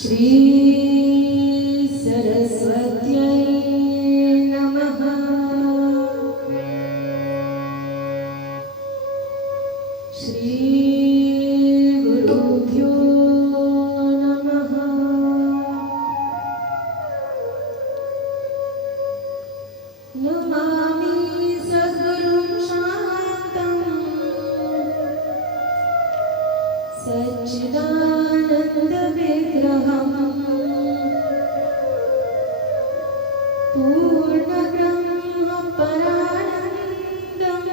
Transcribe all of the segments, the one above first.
श्री सरस्वत्यै नमः। श्री गुरुभ्यो नमः। नमामि सद्गुरुं शान्तं सच्चिदानन्दविग्रहम् पूर्णब्रह्म परानन्दम्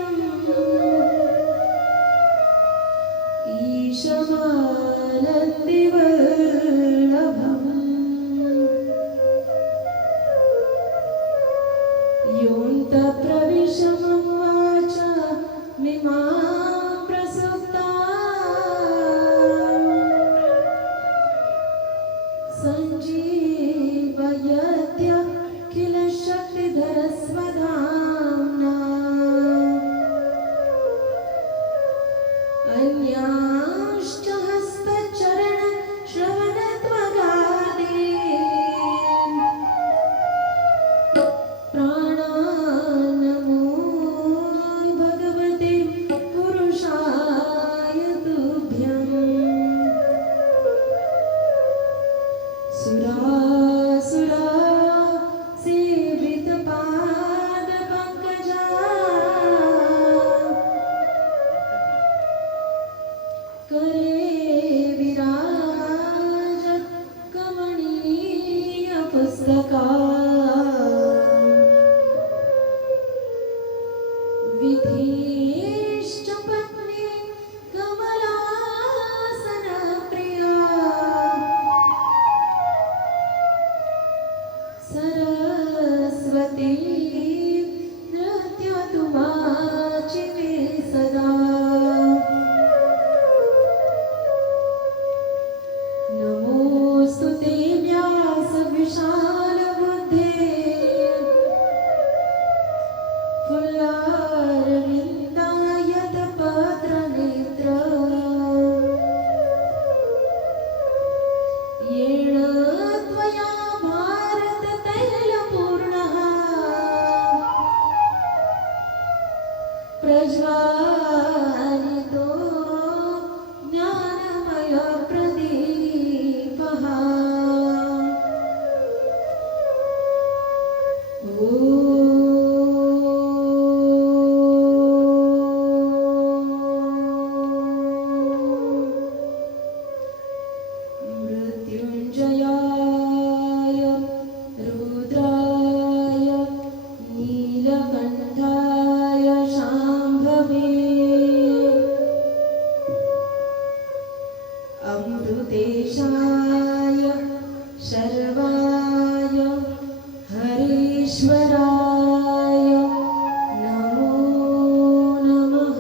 ईशमानन्दिवल्लभम् योऽन्तः प्रविश मम वाचा मिमां प्रसुप्ताम् सञ्जीवयत्य किल शक्तिधरस्वधाम्ना अन्यांश्च हस्तचरणश्रवणत्वगादीन् प्राणान्नमो भगवते पुरुषाय तुभ्यम्। सुरासुरा सेवितपादपङ्कजा करे विराजत् कमनीयपुस्तका विधिश्च पत्नी कमलासनप्रिया सरस्वती नृत्यतु वाचिमे सदा। नमोऽस्तु ते व्यासविशालबुद्धे फुल्लारविन्दायतपत्रनेत्र येन त्वया भारततैलपूर्णः प्रज्वालितो ज्ञानमयप्रदीपः। मृत्युञ्जयाय रुद्राय नीलकण्ठाय शाम्भवे अमृतेशाय शर्वाय हरीश्वराय नमो नमः।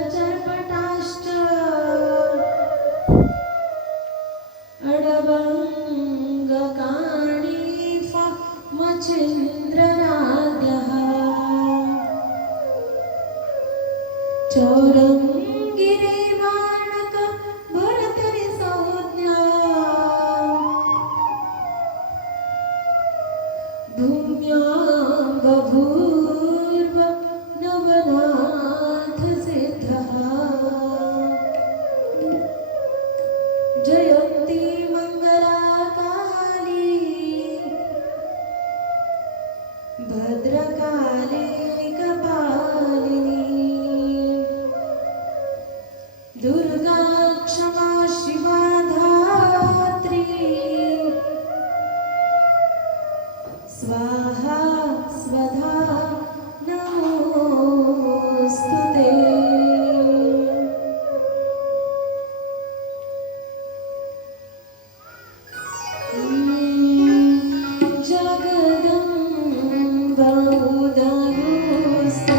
गोरक्षजालन्धरचर्पटाश्च अडवङ्गकाणीफा मच्छिन्द्रनाद्यः चौरङ्गिरेवाणक भरतरिसंज्ञा भूम्यां बभूव नवनाथसिद्धः जयन्ती मङ्गलाकाली भद्रकाली कपालिनी दुर्गा क्षमा शिवा धात्री स्वाहा स्वधा नमोऽस्तुते। जगदम्बा उदयोऽस्तु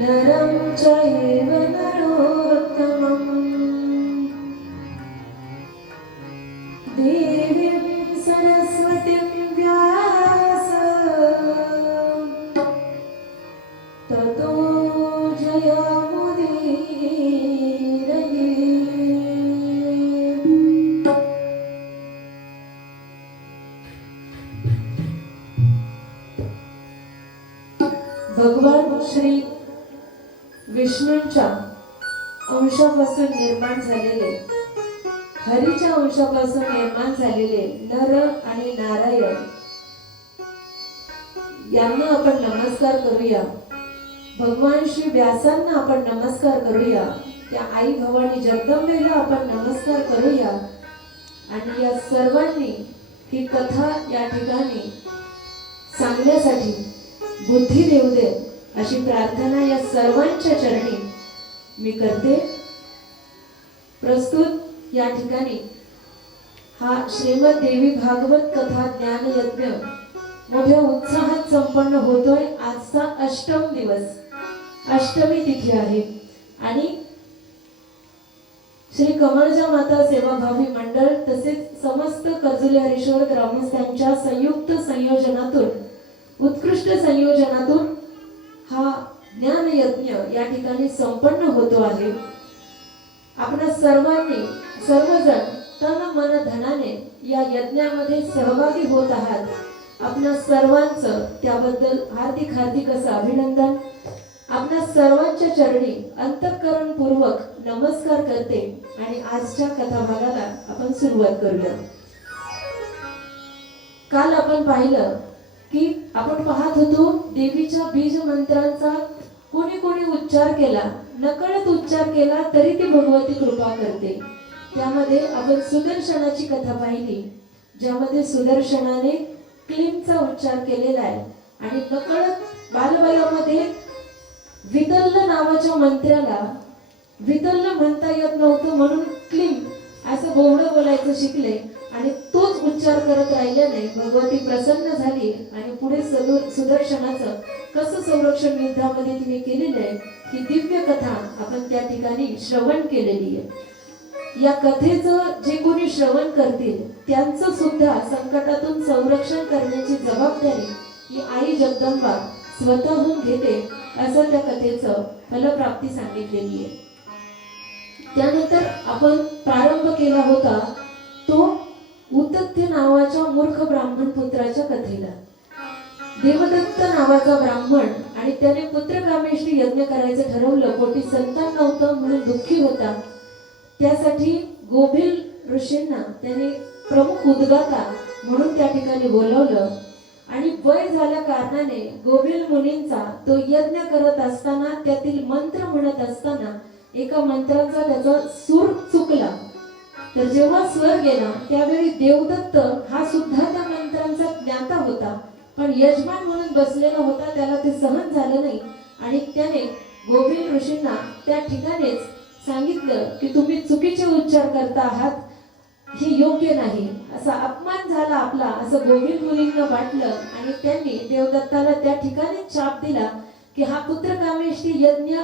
नरं चैव नरोत्तमम् देवीं सरस्वतीं व्यास ततो जयमुदीरये। भगवान श्री विष्णूंच्या अंशापासून निर्माण झालेले, हरीच्या अंशापासून निर्माण झालेले नर आणि नारायण यांना आपण नमस्कार करूया. भगवान श्री व्यासांना आपण नमस्कार करूया. त्या आई भवानी जगदंबेला आपण नमस्कार करूया. आणि या सर्वांनी ही कथा या ठिकाणी सांगण्यासाठी बुद्धी देऊ दे अशी प्रार्थना या सर्वांच्या चरणी मी करते. प्रस्तुत या ठिकाणी हा श्रीमद देवी भागवत कथा ज्ञान यज्ञ मोठ्या उत्साहात संपन्न होतोय. आजचा अष्टम दिवस, अष्टमी तिथी आहे आणि श्री कमळजा माता सेवाभावी मंडळ तसेच समस्त कर्जुले हरीश्वर ग्रामस्थांच्या संयुक्त संयोजनातून, उत्कृष्ट संयोजनातून हा ज्ञान यज्ञ या ठिकाणी संपन्न होतो आहे. आपण सर्वांनी, सर्वजण तन मन धनाने या यज्ञामध्ये सहभागी होत आहात. आपणा सर्वांचं त्याबद्दल हार्दिक हार्दिक असं अभिनंदन. आपणा सर्वांच्या चरणी अंतःकरणपूर्वक नमस्कार करते आणि आजच्या कथाभागाला आपण सुरुवात करूया. काल आपण पाहिलं की आपण पाहत होतो देवीच्या बीज मंत्रांचा कोणी कोणी उच्चार केला, नकळत उच्चार केला तरी ती भगवती कृपा करते. त्यामध्ये आपण सुदर्शनाची कथा पाहिली, ज्यामध्ये सुदर्शनाने क्लीमचा उच्चार केलेला आहे आणि नकळत बालवयामध्ये विदल्ल नावाच्या मंत्र्याला विदल्ल म्हणता येत नव्हतं म्हणून क्लीम असं बोबडं बोलायचं शिकले आणि तोच उच्चार करत राहिल्याने भगवती प्रसन्न झाली आणि पुढे सुदर्शनाचं कसं संरक्षण युद्धामध्ये तिने केलेलं आहे ही दिव्य कथा आपण त्या ठिकाणी श्रवण केलेली आहे. या कथेचं जे कोणी श्रवण करतील त्यांचं सुद्धा संकटातून संरक्षण करण्याची जबाबदारी ही आई जगदंबा स्वतःहून घेते असं त्या कथेचं फलप्राप्ती सांगितलेली आहे. त्यानंतर आपण प्रारंभ केला होता तो उतत्य नावाच्या मूर्ख ब्राह्मण पुत्राच्या कथेला. देवदत्त नावाचा ब्राह्मण आणि त्याने पुत्रकामेष्टी यज्ञ करायचं ठरवलं. पोटी संतान नव्हतं म्हणून दुःखी होता. त्यासाठी गोभिल ऋषींना त्याने प्रमुख उद्गाता म्हणून त्या ठिकाणी बोलवलं आणि वय झाल्या कारणाने गोभिल मुनींचा तो यज्ञ करत असताना त्यातील मंत्र म्हणत असताना एका मंत्राचा त्याचा सूर चुकला. तर जेव्हा स्वर गेला त्यावेळी देवदत्त हा सुद्धा त्या मंत्रांचा ज्ञाता होता, पण यजमान म्हणून बसलेला होता, त्याला ते सहन झालं नाही आणि त्याने गोभिल ऋषींना त्या ठिकाणीच सांगितलं की तुम्ही चुकीचे उच्चार करता आहात, हे योग्य नाही, असा अपमान झाला आपला असं गोभिल मुनींना वाटलं आणि त्यांनी देवदत्ताला त्या ठिकाणीच शाप दिला की हा पुत्रकामेष्टी यज्ञ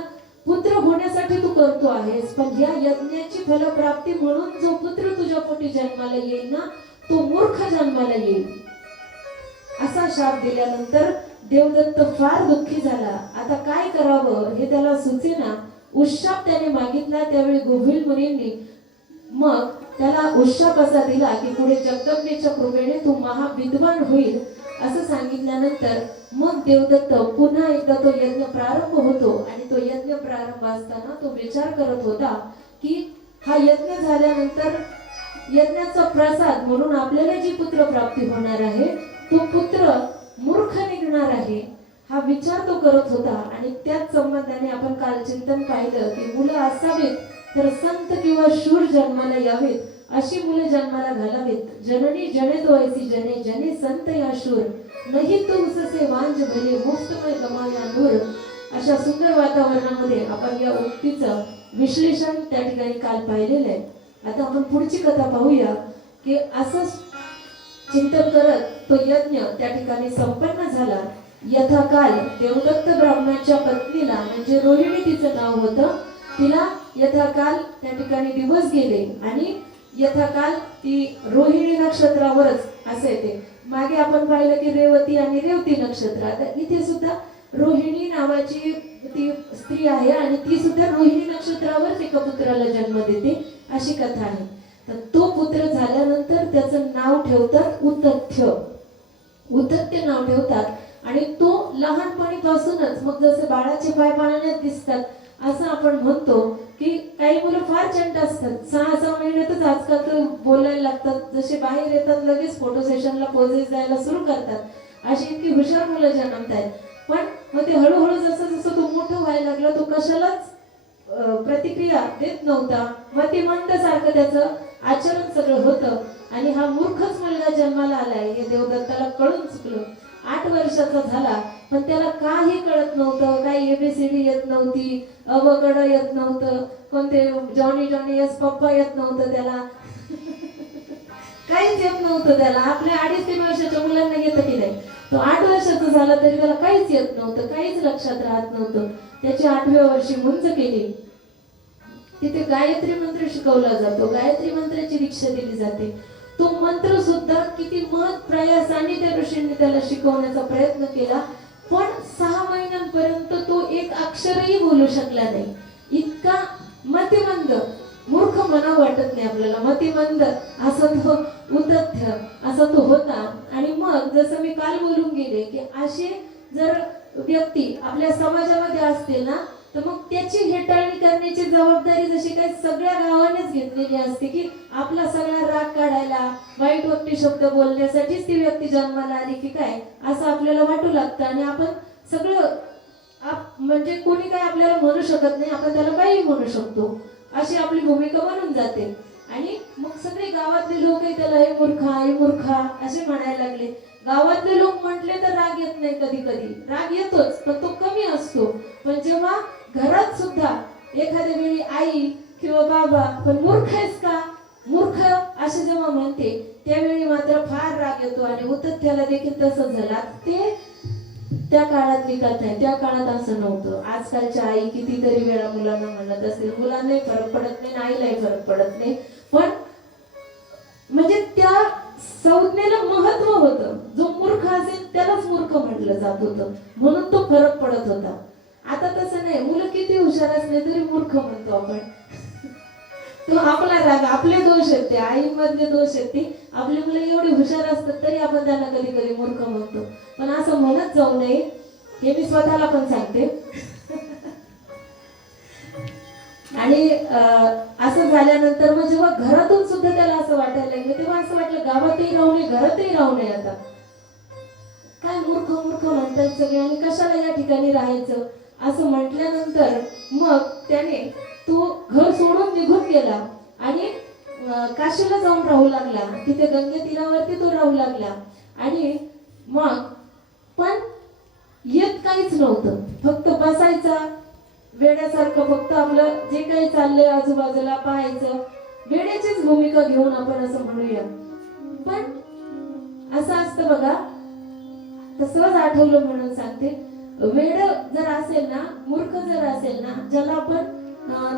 पुत्र होण्यासाठी तू करतो आहेस, पण या यज्ञाची फलप्राप्ती म्हणून जो पुत्र तुझ्या पोटी जन्माला येईल ना तो मूर्ख जन्माला येईल, असा शाप दिल्यानंतर देवदत्त फार दुःखी झाला. आता काय करावं हे त्याला सुचेना. उशाप त्याने मागितला. त्यावेळी गोविल मुनींनी मग त्याला उशाप असा दिला की पुढे जगदंबेच्या कृपेने तू महाविद्वान होईल असं सांगितल्यानंतर मग देवदत्त पुन्हा एकदा तो यज्ञ प्रारंभ होतो. आणि तो यज्ञ प्रारंभ असताना तो विचार करत होता की हा यज्ञ झाल्यानंतर यज्ञाचा प्रसाद म्हणून आपल्याला जी पुत्र प्राप्ती होणार आहे तो पुत्र मूर्ख निघणार आहे हा विचार तो करत होता. आणि त्याच संबंधाने आपण काल चिंतन पाहिलं की मुलं असावीत तर संत किंवा शूर जन्माला यावेत, अशी मुले जन्माला घालावीत. जननी जने तो ऐसी जने जने संत या शूर, नाही तू उससे वांज भले मुफ्तमय गमाया नूर. अशा सुंदर वातावरणामध्ये आपण या उक्तीचं विश्लेषण त्या ठिकाणी काल पाहिलेलं आहे. आता आपण पुढची कथा पाहूया की असंच चिंतन करत तो यज्ञ त्या ठिकाणी संपन्न झाला. यथाकाल देवदत्त ब्राह्मणाच्या पत्नीला म्हणजे रोहिणी तिचं नाव होतं, तिला यथाकाल त्या ठिकाणी दिवस गेले आणि यथाकाल ती रोहिणी नक्षत्रावरच असे येते. मागे आपण पाहिलं की रेवती आणि रेवती नक्षत्र, आता इथे सुद्धा रोहिणी नावाची ती स्त्री आहे आणि ती सुद्धा रोहिणी नक्षत्रावर एका पुत्राला जन्म देते अशी कथा आहे. तर तो पुत्र झाल्यानंतर त्याचं नाव ठेवतात उतथ्य. उतथ्य नाव ठेवतात आणि तो लहानपणीपासूनच मग जसे बाळाचे पाय पाळण्यात दिसतात असं आपण म्हणतो की काही मुलं फार चंट असतात. 6 महिन्यातच आजकाल तर बोलायला लागतात, जसे बाहेर येतात लगेच फोटो सेशनला पोजेस द्यायला सुरू करतात, अशी इतकी हुशार मुलं जन्मतायत. पण मग ते हळूहळू जसं जसं तो मोठं व्हायला लागला तो कशालाच प्रतिक्रिया देत नव्हता. मग ते मंद सारखं त्याचं आचरण सगळं होतं आणि हा मूर्खच मुलगा जन्माला आलाय हे देवदत्ताला कळून चुकलं. 8 वर्षाचा झाला पण त्याला काही कळत नव्हतं, काही एबीसीडी येत नव्हती, अवगड येत नव्हतं, कोणते जॉनी जॉनी यस पप्पा येत नव्हतं, त्याला काहीच येत नव्हतं. त्याला आपल्या 2.5-3 वर्षाच्या मुलांना येतं की नाही, तो 8 वर्षाचा झाला तरी त्याला काहीच येत नव्हतं, काहीच लक्षात राहत नव्हतं. त्याची 8व्या वर्षी मुंज केली. तिथे गायत्री मंत्र शिकवला जातो, गायत्री मंत्राची दीक्षा दिली जाते. तो मंत्र सुद्धा किती महत् प्रयासाने त्या ऋषींनी त्याला शिकवण्याचा प्रयत्न केला, पण 6 महिन्यांपर्यंत तो एक अक्षरही बोलू शकला नाही. इतका मतिमंद, मूर्ख म्हणावं वाटत नाही आपल्याला, मतिमंद असा तो उतथ्य असा तो होता. आणि मग जसं मी काल बोलून गेले की असे जर व्यक्ती आपल्या समाजामध्ये असतील ना तर मग त्याची हेटाळणी करण्याची जबाबदारी जशी काही सगळ्या गावानेच घेतलेली असते की आपला सगळा राग काढायला, वाईट वक्ती शब्द बोलण्यासाठीच ती व्यक्ती जन्माला आली की काय असं आपल्याला वाटू लागतं. आणि आपण सगळं म्हणजे कोणी काय आपल्याला म्हणू शकत नाही, आपण त्याला काही म्हणू शकतो अशी आपली भूमिका बनून जाते. आणि मग सगळे गावातले लोकही त्याला हे मूर्खा असे म्हणायला लागले. गावातले लोक म्हटले तर राग येत नाही, कधी कधी राग येतोच पण तो कमी असतो. पण जेव्हा घरात सुद्धा एखाद्या वेळी आई किंवा बाबा पण मूर्ख आहेस का, मूर्ख असे जेव्हा म्हणते त्यावेळी मात्र फार राग येतो. आणि उतथ्याला देखील तसंच झालं. ते त्या काळातली कथा आहे, त्या काळात असं नव्हतं. आजकालच्या आई कितीतरी वेळा मुलांना म्हणत असतील, मुलांनाही फरक पडत नाही, आईलाही फरक पडत नाही, पण म्हणजे त्या संज्ञेला महत्व होतं. जो मूर्ख असेल त्यालाच मूर्ख म्हटलं जात होतं, म्हणून तो फरक पडत होता. आता तसं नाही, मुलं किती हुशार असले तरी मूर्ख म्हणतो आपण. तो आपला राग, आपले दोष आहेत ते, आईमधले दोष आहेत ते. आपली मुलं एवढी हुशार असतात तरी आपण त्यांना कधी कधी मूर्ख म्हणतो. पण असं म्हणत जाऊ नये हे मी स्वतःला पण सांगते. आणि असं झाल्यानंतर मग जेव्हा घरातून सुद्धा त्याला असं वाटायला लागलं तेव्हा असं वाटलं गावातही राहू नये, घरातही राहू नये. आता काय मूर्ख म्हणतात सगळे आणि कशाला या ठिकाणी राहायचं असं म्हटल्यानंतर मग त्याने तो घर सोडून निघून गेला आणि काशीला जाऊन राहू लागला. तिथे गंगे तीरावरती तो राहू लागला. आणि मग पण येत काहीच नव्हतं, फक्त बसायचा वेड्यासारखं, फक्त आपलं जे काही चाललंय आजूबाजूला पाहायचं, वेड्याचीच भूमिका घेऊन आपण असं म्हणूया. पण असं असतं बघा, तसंच आठवलं म्हणून सांगते. वेड जर असेल ना, मूर्ख जर असेल ना, ज्याला आपण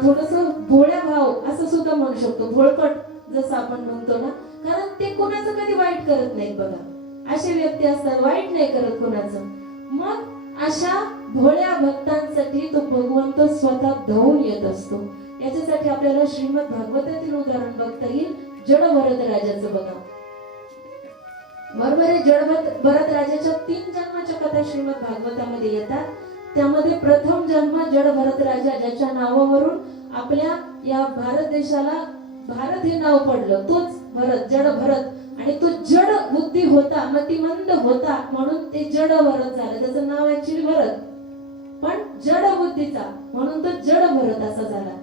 थोडस भोळ्या भाव असं सुद्धा म्हणू शकतो, भोळपट जसं आपण म्हणतो ना, कारण ते कोणाचं कधी वाईट करत नाहीत बघा. असे व्यक्ती असतात वाईट नाही करत कोणाचं, मग अशा भोळ्या भक्तांसाठी तो भगवंत स्वतः धावून येत असतो. याच्यासाठी आपल्याला श्रीमद भागवतातील उदाहरण बघता येईल. जड भरत राजाचं बघा. बरोबर आहे. जड भरत राजाच्या 3 जन्माच्या कथा श्रीमद भागवतामध्ये येतात. त्यामध्ये प्रथम जन्म जड भरत राजा, ज्याच्या नावावरून आपल्या या भारत देशाला भारत हे नाव पडलं, तोच भरत, जड भरत. आणि तो जड बुद्धी होता, मतिमंद होता, म्हणून ते जड भरत झालं. त्याचं नाव ऍक्च्युली भरत, पण जड बुद्धीचा म्हणून तो जड भरत असा झाला.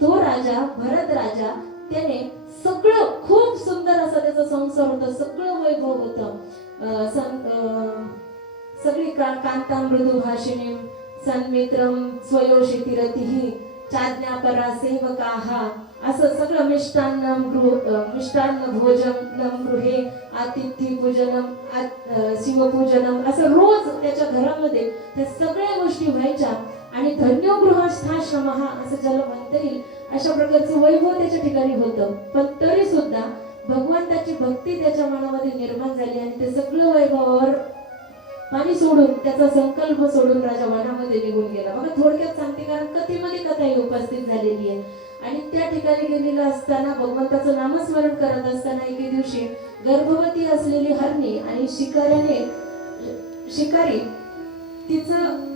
तो राजा भरत राजा, त्याने सगळं खूप सुंदर असा त्याचा संसार होता, सगळं वैभव होतं. सगळी कांता मृदू भाषिणी सन्मित्रम स्वयोषिती रतिही चाज्ञापरा सेवकाहा, असं सगळं मिष्टान्न भोजनम गृहे आतिथ्य पूजनम शिवपूजनम, असं रोज त्याच्या घरामध्ये त्या सगळ्या गोष्टी व्हायच्या. आणि धन्यो गृहस्थाश्रम असं ज्याला म्हणता येईल, अशा प्रकारचं वैभव त्याच्या ठिकाणी होतं. पण तरी सुद्धा भगवंताची भक्ती त्याच्या मनामध्ये निर्माण झाली आणि ते सगळं वैभवावर पाणी सोडून, त्याचा संकल्प सोडून राजा वनामध्ये निघून गेला. बघा, थोडक्यात सांगते, कारण कथेमध्ये कथा ही उपस्थित झालेली आहे. आणि त्या ठिकाणी गेलेला असताना भगवंताचं नामस्मरण करत असताना एके दिवशी गर्भवती असलेली हरणी आणि शिकारी तिचं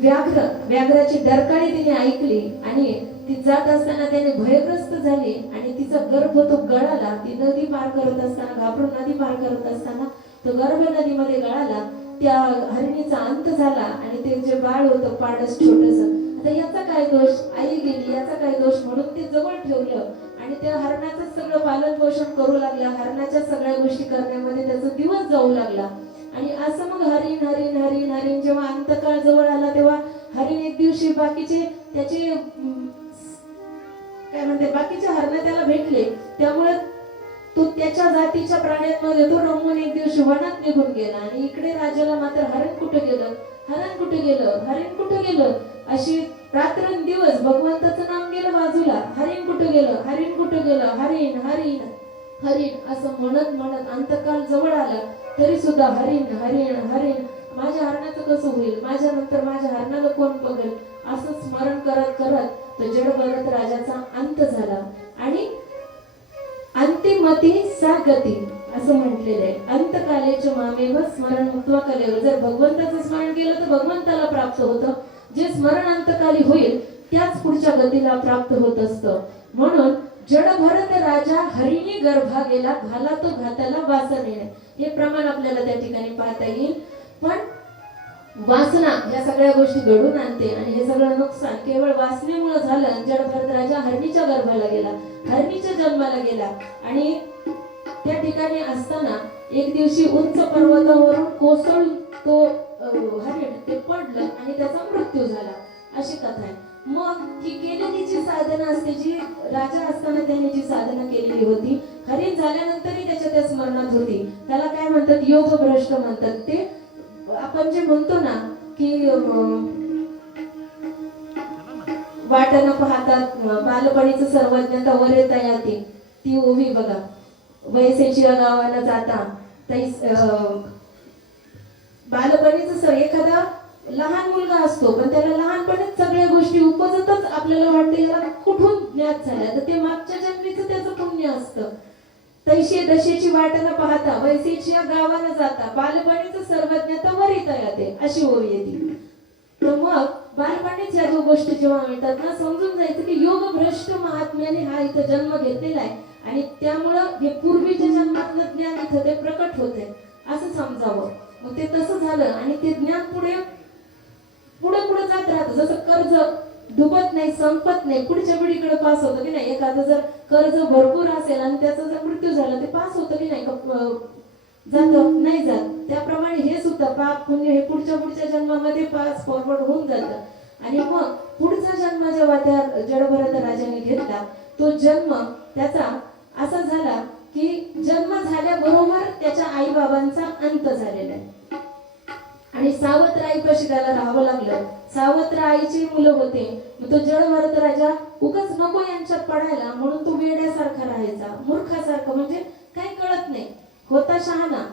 व्याघ्राची डरकाळी तिने ऐकली आणि ती जात असताना त्याने भयग्रस्त झाली आणि तिचा गर्भ तो गळाला. ती नदी पार करत असताना, घाबरून नदी पार करत असताना तो गर्भ नदीमध्ये गळाला. त्या हरणीचा अंत झाला आणि ते जे बाळ होतं पाडस छोटस, आता याचा काय दोष, आई गेली याचा काय दोष, म्हणून ते जवळ ठेवलं आणि त्या हरणाचं सगळं पालन पोषण करू लागला. हरणाच्या सगळ्या गोष्टी करण्यामध्ये त्याचा दिवस जाऊ लागला. आणि असं मग हरिण हरिण हरिण हरिण जेव्हा अंतकाळ जवळ आला, तेव्हा हरिण एक दिवशी बाकीचे त्याचे काय म्हणते बाकीचे हरण त्याला भेटले. त्यामुळे तो त्याच्या जातीच्या प्राण्यांमध्ये तो रमून एक दिवशी वनात निघून गेला. आणि इकडे राजाला मात्र हरण कुठे गेलं, हरण कुठे गेलं, हरिण कुठे गेलं, अशी रात्रंदिवस भगवंताचं नाम गेलं बाजूला. हरिण कुठे गेलं, हरिण कुठे गेलं, हरिण हरिण हरिण असं म्हणत म्हणत अंतकाळ जवळ आला, तरी सुद्धा हरिण हरिण हरिण, माझ्या हरणाचं कसं होईल, माझ्या नंतर माझ्या हरणाला कोण बघेल, असं स्मरण करत करत तो जड भरत राजाचा अंत झाला. आणि अंतिमती सा गती असं म्हटलेलं आहे. अंतकालेच मामेव स्मरण मुक्त्वा कलेवर, जर भगवंताचं स्मरण केलं तर भगवंताला प्राप्त होतं. जे स्मरण अंतकाली होईल त्याच पुढच्या गतीला प्राप्त होत असतं. म्हणून जड भरत राजा हरिणी गर्भा गेला, घाला तो घाताला वासने, हे प्रमाण आपल्याला त्या ठिकाणी पाहता येईल. पण वासना या सगळ्या गोष्टी घडून आणते आणि हे सगळं नुकसान केवळ वासनेमुळे झालं. जड भरत राजा हरणीच्या गर्भाला गेला, हरणीच्या जन्माला गेला. आणि त्या ठिकाणी असताना एक दिवशी उंच पर्वतावरून कोसळून तो हरिण ते पडलं आणि त्याचा मृत्यू झाला, अशी कथा आहे. मग ही केलेली जी साधना असते, जी राजा असताना त्याने जी साधना केलेली होती, हरिण झाल्यानंतरही त्याच्या त्या स्मरणात होती, त्याला काय म्हणतात, योग भ्रष्ट म्हणतात. ते आपण जे म्हणतो ना की वाट न पाहतात बालपणीचं सर्वज्ञता वर येता याती, ती ओवी बघा. वयसेची गावाला जाता बालपणीचं सर, एखादा लहान मुलगा असतो पण त्याला लहानपणीच सगळ्या गोष्टी उपजतच आपल्याला वाटतं याला कुठून ज्ञात झाल्या, तर ते मागच्या जन्मीचं त्याचं पुण्य असतं. तैशे दशेची वाट न पाहता वैसेची गावाला जाता बालपणीचं सर्वज्ञता वर येता येते, अशी ओवी येते. तर मग बालपणीच या जो गोष्टी जेव्हा मिळतात ना, समजून जायचं की योग भ्रष्ट महात्म्याने हा इथं जन्म घेतलेला आहे आणि त्यामुळं हे पूर्वीच्या जन्मातलं ज्ञान इथं ते प्रकट होते असं समजावं. मग ते तसं झालं आणि ते ज्ञान पुढे पुढे पुढे जात राहतं. जसं कर्ज डुबत नाही, संपत नाही, पुढच्या पिढीकडे पास होतं की नाही. एखादं जर कर्ज भरपूर असेल आणि त्याचा जर मृत्यू झाला ते पास होतं की नाही, जातं नाही जात. त्याप्रमाणे हे सुद्धा पाप पुण्य हे पुढच्या जन्मामध्ये पास फॉरवर्ड होऊन जातं. आणि मग पुढचा जन्म जेव्हा त्या जडभरत राजाने घेतला, तो जन्म त्याचा असा झाला की जन्म झाल्याबरोबर त्याच्या आई बाबांचा अंत झालेला आहे आणि सावत्र आईपाशी त्याला राहावं लागलं. सावत्र आईची मुलं होते. मग तो जडभरत राजा उगाच नको यांच्यात पडायला म्हणून तो वेड्यासारखा राहायचा, मूर्खासारखा, म्हणजे काही कळत नाही, होता शहाणा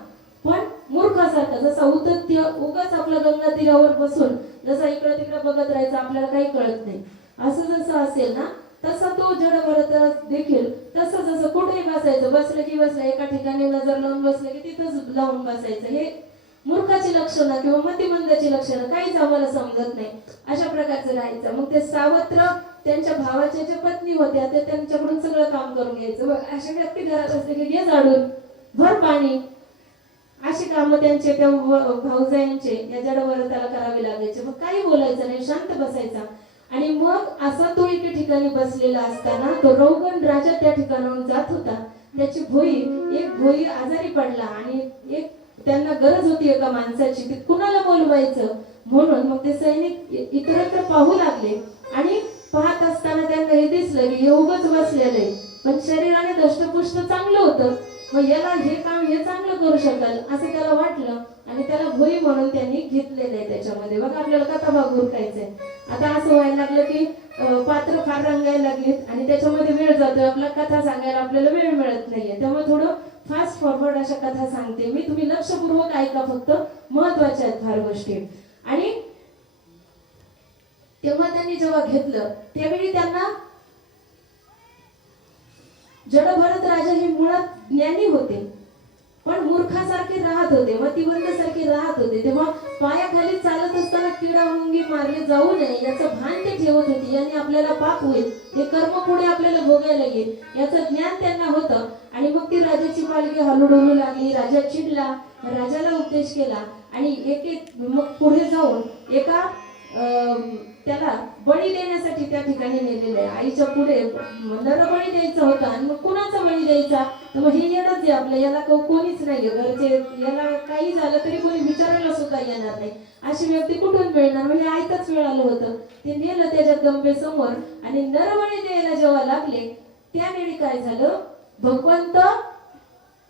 पण मूर्खासारखा, जसा उतत्य उगाच आपल्या गंगा तीरावर बसून जसा इकडं तिकडं बघत राहायचं, आपल्याला काही कळत नाही, असं जसं असेल ना, तसा तो जड भरत देखील तसं जसं कुठेही बसायचं, बसलं की बसलं, एका ठिकाणी नजर लावून बसलं की तिथंच लावून बसायचं. हे मूर्खाची लक्षणं किंवा मतिमंदाची लक्षणं, काहीच आम्हाला समजत नाही, अशा प्रकारचं राहायचं. मग ते सावत्र त्यांच्या भावाच्या ज्या पत्नी होत्या ते त्यांच्याकडून सगळं काम करून घ्यायचं. अशा व्यक्ती घरात असते की घे झाडून, भर पाणी, अशी कामं त्यांचे त्या भाऊजाईंचे या जडभरताला करावी लागायचे. मग काही बोलायचं नाही, शांत बसायचा. आणि मग असा तो एके ठिकाणी बसलेला असताना तो रौगण राजा त्या ठिकाणाहून जात होता. त्याची एक भोई आजारी पडला आणि एक त्यांना गरज होती एका माणसाची, ती कुणाला बोलवायचं म्हणून मग ते सैनिक इतरत्र पाहू लागले. आणि पाहत असताना त्यांना हे दिसलं की हे उगाच बसलेले, पण शरीराने दष्टपुष्ट चांगलं होतं, मग याला हे काम हे चांगलं करू शकाल असं त्याला वाटलं आणि त्याला भोई म्हणून त्यांनी घेतलेलं आहे. त्याच्यामध्ये बघा आपल्याला कथा भाग उरकायचंय. आता असं व्हायला लागलं की पात्र फार रंगायला लागलीत आणि त्याच्यामध्ये वेळ जातोय, आपला कथा सांगायला आपल्याला वेळ मिळत नाहीये, त्यामुळे थोडं फास्ट फॉरवर्ड अशा कथा सांगते मी, तुम्ही लक्षपूर्वक ऐका, फक्त महत्वाच्या आहेत फार गोष्टी. आणि तेव्हा त्यांनी जेव्हा घेतलं त्यावेळी त्यांना जडभरत राजा हे मुळात ज्ञानी होते, पण मूर्खासारखे राहत होते, मतिमंदासारखे राहत होते. तेव्हा पायाखाली चालत असताना किडा मुंगी मारले जाऊ नये याचं भान ते ठेवत होते. याने आपल्याला पाप होईल, हे कर्म पुढे आपल्याला भोगायला येईल याचं ज्ञान त्यांना होतं. आणि मग ती राजाची पालखी हलू लागली. राजा चिडला, राजाला उपदेश केला आणि मग पुढे जाऊन एका त्याला बळी देण्यासाठी त्या ठिकाणी नेलेलं आहे. आईच्या पुढे नरबळी द्यायचा होता आणि मग कुणाचा बळी द्यायचा, तर मग हे येणंच आहे आपलं, याला कोणीच नाहीये घरचे, याला काही झालं तरी कोणी विचारायला सुद्धा येणार नाही, अशी व्यक्ती कुठून मिळणार. म्हणजे आयतच मिळालं होतं. ते नेलं त्या जगदंबेसमोर आणि नरबळी द्यायला जेव्हा लागले त्यावेळी काय झालं, भगवंत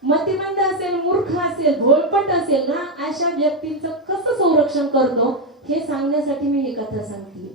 मतिमंद असेल, मूर्ख असेल, भोळपट असेल ना, अशा व्यक्तींचं कसं संरक्षण करतो हे सांगण्यासाठी मी ही कथा सांगते.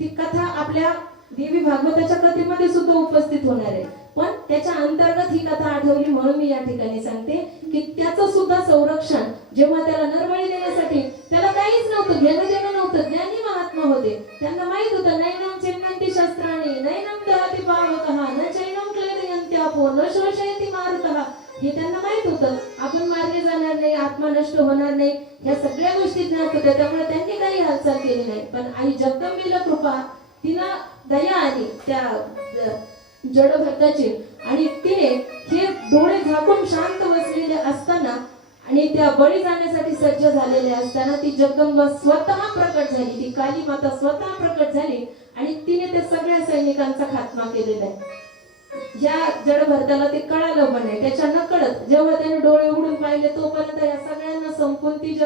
ती कथा आपल्या देवी भागवताच्या कथेमध्ये सुद्धा उपस्थित होणार आहे, पण त्याच्या अंतर्गत ही कथा आठवली म्हणून मी या ठिकाणी सांगते की त्याचं सुद्धा संरक्षण जेव्हा त्याला नरबळी देण्यासाठी, त्याला काहीच नव्हतं, घेणं देणं नव्हतं, ज्ञानी महात्मा होते, त्यांना माहित होतं नैनम चिन्नंती शस्त्राणी नैनम दहती पावकः न चैनम क्लेदयन्ति आपो न शोषयति मारुतः, हे त्यांना माहित होतं. आपण मारले जाणार नाही, आत्मा नष्ट होणार नाही, ह्या सगळ्या गोष्टी ज्ञात होत्या, त्यामुळे त्यांनी काही हालचाल केली नाही. पण आई जगदंबेला कृपा, तिला दया आली त्या जडभरताची आणि तिने हे डोळे झाकून शांत बसलेले असताना आणि त्या बळी जाण्यासाठी सज्ज झालेले असताना ती जगदंबा स्वतः प्रकट झाली, ती काली माता स्वतः प्रकट झाली आणि तिने त्या सगळ्या सैनिकांचा खात्मा केलेला आहे. या जडभरताला ते कळालं पण नाही, त्याच्या नकळत जेव्हा त्याने डोळे उघडून पाहिले तोपर्यंत या सगळ्यांना संपून ती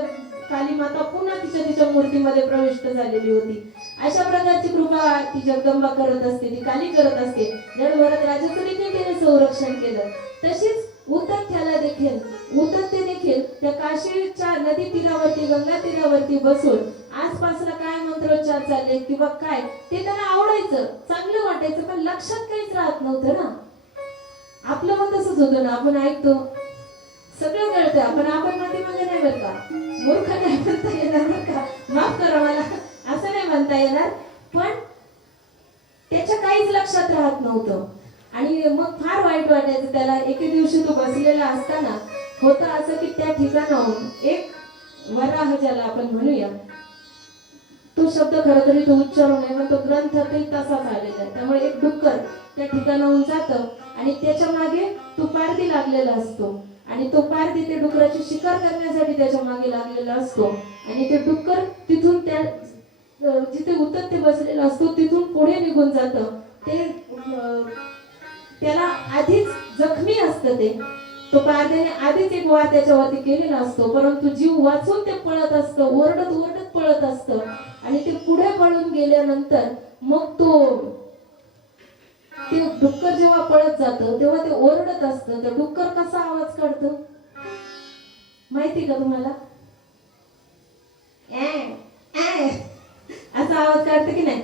काली माता पुन्हा तिच्या मूर्तीमध्ये प्रविष्ट झालेली होती. अशा प्रकारची कृपा ती जगदंबा करत असते, ती काली करत असते. जडभरत राजाचं देखील तिने संरक्षण केलं. तशीच उतत्य देखील त्या काशीच्या नदी तीरावरती, गंगा तीरावरती बसून आसपासला काय मंत्रोच्चार चालले किंवा काय ते त्याला आवडायचं, चांगलं वाटायचं, पण लक्षात काहीच राहत नव्हतं ना. आपलं मत तसंच होतं ना, आपण ऐकतो सगळं कळतं, आपण मतिमंद नाही बरं का, मूर्ख नाही म्हणता येणार बरं का, माफ करा मला, असं नाही म्हणता येणार, पण त्याच्या काहीच लक्षात राहत नव्हतं. आणि मग फार वाईट वाटायचं त्याला. एके दिवशी तो बसलेला असताना होतं असं की त्या ठिकाणाहून एक वराह, ज्याला आपण म्हणूया, तो शब्द खरं तरी तो उच्चारू नये, पण तो ग्रंथातही तसाच आलेला आहे. त्यामुळे एक डुक्कर त्या ठिकाणाहून जातं आणि त्याच्या मागे तो पारधी लागलेला असतो आणि तो पारधी ते डुकराची शिकार करण्यासाठी त्याच्या मागे लागलेला असतो आणि ते डुक्कर तिथून त्या जिथे उतत्य बसलेला असतो तिथून पुढे निघून जातं. ते त्याला आधीच जखमी असतं, तो पारध्याने आधीच एक वार त्याच्यावरती केलेला असतो, परंतु जीव वाचून ते पळत असतं, ओरडत पळत असतं आणि ते पुढे पळून गेल्यानंतर मग ते डुक्कर जेव्हा पळत जातं तेव्हा ते ओरडत असतं. तर डुक्कर कसा आवाज काढतं माहिती का तुम्हाला? असा आवाज काढतं की नाही?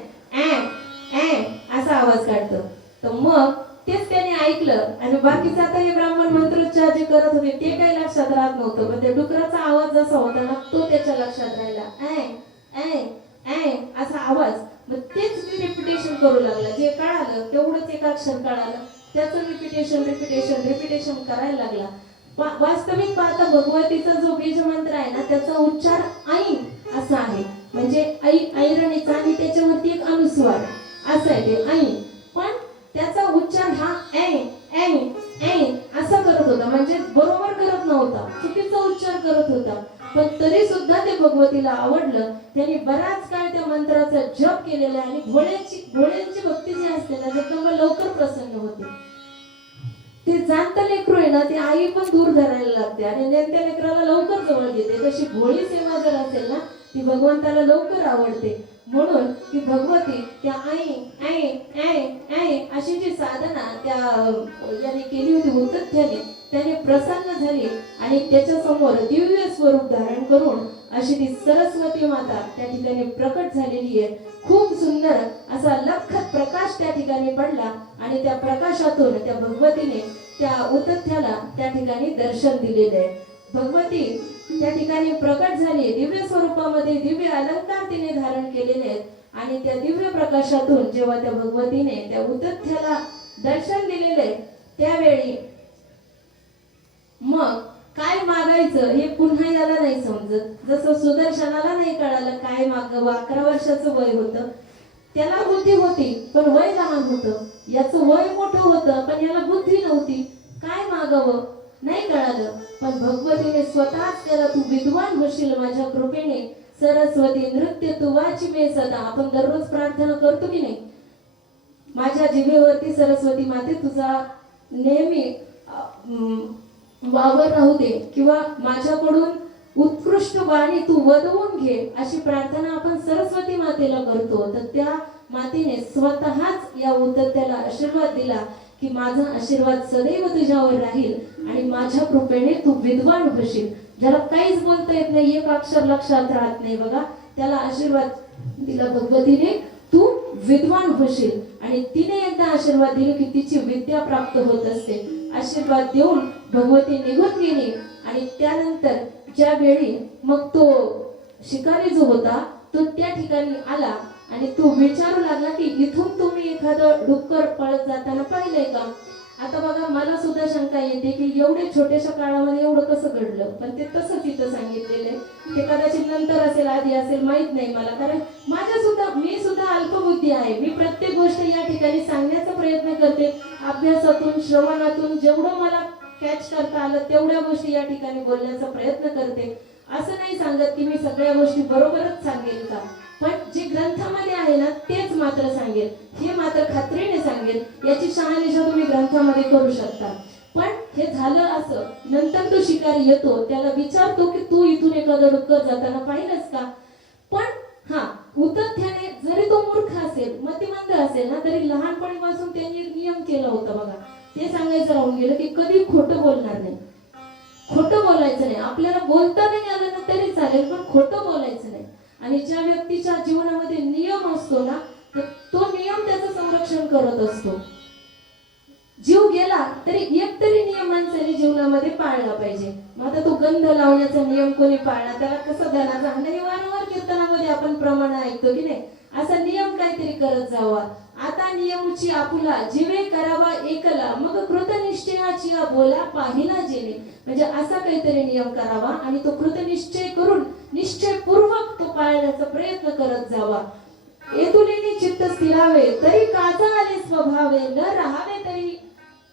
असा आवाज काढतं. तर मग तेच त्याने ऐकलं आणि बाकीचं आता हे ब्राह्मण मंत्रोच्चार जे करत होते ते काही लक्षात राहत नव्हतं, पण त्या डुकराचा आवाज जसा होता ना तो त्याच्या लक्षात राहिला. ऐ ऐ ऐ असा आवाज. मग तेच मी रिपिटेशन करू लागला. जे कळालं तेवढंच एक अक्षर कळालं, त्याचं रिपिटेशन रिपिटेशन रिपिटेशन करायला लागला. वास्तविक पाहता भगवतीचा जो बीज मंत्र आहे ना त्याचा उच्चार ऐ असा आहे. म्हणजे ऐरणीचा आणि त्याच्यावरती एक अनुस्वार असं आहे ते ऐ. पण त्याचा उच्चार हा ऐ ऐ ऐ असा करत होता. म्हणजे बरोबर करत नव्हता, चुकीचा उच्चार करत होता. पण तरी सुद्धा ते भगवतीला आवडलं. त्यांनी बराच काळ त्या मंत्राचा जप केलेला आहे. आणि भोळ्यांची भक्ती जी असते ना जगदंबा लवकर प्रसन्न होते. ते जाणतं लेकरू आहे ना ते आई पण दूर धरायला लागते आणि नेमत्या लेकराला लवकर जवळ घेते. तशी भोळी सेवा जर असेल ना ती भगवंताला लवकर आवडते. म्हणून ती भगवती त्या ऐ ऐ ऐ ऐ अशी जी साधना त्या याने केली होती उतथ्याने, त्याने प्रसन्न झाली आणि त्याच्या समोर दिव्य स्वरूप धारण करून अशी ती सरस्वती माता त्या ठिकाणी प्रकट झालेली आहे. खूप सुंदर असा लखत प्रकाश त्या ठिकाणी पडला आणि त्या प्रकाशातून त्या भगवतीने त्या उतथ्याला त्या ठिकाणी दर्शन दिलेले आहे. भगवती त्या ठिकाणी प्रकट झाली दिव्य स्वरूपामध्ये. दिव्य अलंकार तिने धारण केलेले आहेत आणि त्या दिव्य प्रकाशातून जेव्हा त्या भगवतीने त्या उतथ्याला दर्शन दिलेले त्यावेळी मग काय मागायचं हे पुन्हा याला नाही समजत. जसं सुदर्शनाला नाही कळालं काय मागावं. 11 वर्षाचं वय होतं, त्याला बुद्धी होती पण वय लहान होतं. याचं वय मोठं होतं पण याला बुद्धी नव्हती. काय मागावं नाही कळालं. पण भगवतीने स्वतःच त्याला तू विद्वान होशील माझ्या कृपेने, सरस्वती नृत्य तू वाची मे सदा. आपण दररोज प्रार्थना करतो की नाही, माझ्या जिभेवरती सरस्वती माते तुझा नेहमी वावर राहू दे किंवा माझ्याकडून उत्कृष्ट वाणी तू वदवून घे, अशी प्रार्थना आपण सरस्वती मातेला करतो. तर त्या मातेने स्वतःच या उतथ्याला आशीर्वाद दिला की माझा आशीर्वाद सदैव तुझ्यावर राहील आणि माझ्या कृपेने तू विद्वान होशील. ज्याला काहीच बोलता येत नाही, एक अक्षर लक्षात राहत नाही बघा, त्याला आशीर्वाद दिला भगवतीने तू विद्वान होशील. आणि तिने एकदा आशीर्वाद दिले की तिची विद्या प्राप्त होत असते. आशीर्वाद देऊन भगवती निघून गेली आणि त्यानंतर ज्या वेळी मग तो शिकारी जो होता तो त्या ठिकाणी आला आणि तो विचारू लागला की इथून तुम्ही एखादं डुक्कर पळत जाताना पाहिलंय का. आता बघा मला सुद्धा शंका येते की एवढे छोट्याशा काळामध्ये एवढं कसं घडलं. पण ते तसं तिथं सांगितलेलं आहे. ते कदाचित नंतर असेल आधी असेल माहित नाही मला, कारण मी सुद्धा अल्पबुद्धी आहे. मी प्रत्येक गोष्ट या ठिकाणी सांगण्याचा प्रयत्न करते. अभ्यासातून श्रवणातून जेवढं मला कॅच करता आलं तेवढ्या गोष्टी या ठिकाणी बोलण्याचा प्रयत्न करते. असं नाही सांगत की मी सगळ्या गोष्टी बरोबरच सांगेल का, पण जे ग्रंथामध्ये आहे ना तेच मात्र सांगेल, हे मात्र खात्रीने सांगेल. याची शहानिशा तुम्ही ग्रंथामध्ये करू शकता. पण हे झालं असं. नंतर तो शिकारी येतो, त्याला विचारतो की तू इथून एखादं डुक्कर जाताना पाहिलंस का. पण उतथ्याने जरी तो मूर्ख असेल मतिमंद असेल ना तरी लहानपणीपासून त्यांनी नियम केला होता बघा. ते सांगायचं राहून गेलं की कधी खोटं बोलणार नाही. खोटं बोलायचं नाही. आपल्याला बोलता नाही आलं ना तरी चालेल पण खोटं बोलायचं नाही. आणि ज्या व्यक्तीच्या जीवनामध्ये नियम असतो ना तर तो नियम त्याचं संरक्षण करत असतो. जीव गेला तरी एक तरी नियम माणसाने जीवनामध्ये पाळला पाहिजे. मग आता तो गंध लावण्याचा नियम कोणी पाळला, त्याला कसं धनाचा आणि वारंवार कीर्तनामध्ये आपण प्रमाण ऐकतो की नाही, असा नियम काहीतरी करत जावा. आता नियमची आपुला जीवे करावा एकला, मग कृतनिश्चयाची बोला पाहिला जेणे. म्हणजे असा काहीतरी नियम करावा आणि तो कृतनिश्चय करून निश्चयपूर्वक तो पाळण्याचा प्रयत्न करत जावा. येतुलेनी चित्त स्थिरावे तरी काचा आले स्वभावे, न राहावे तरी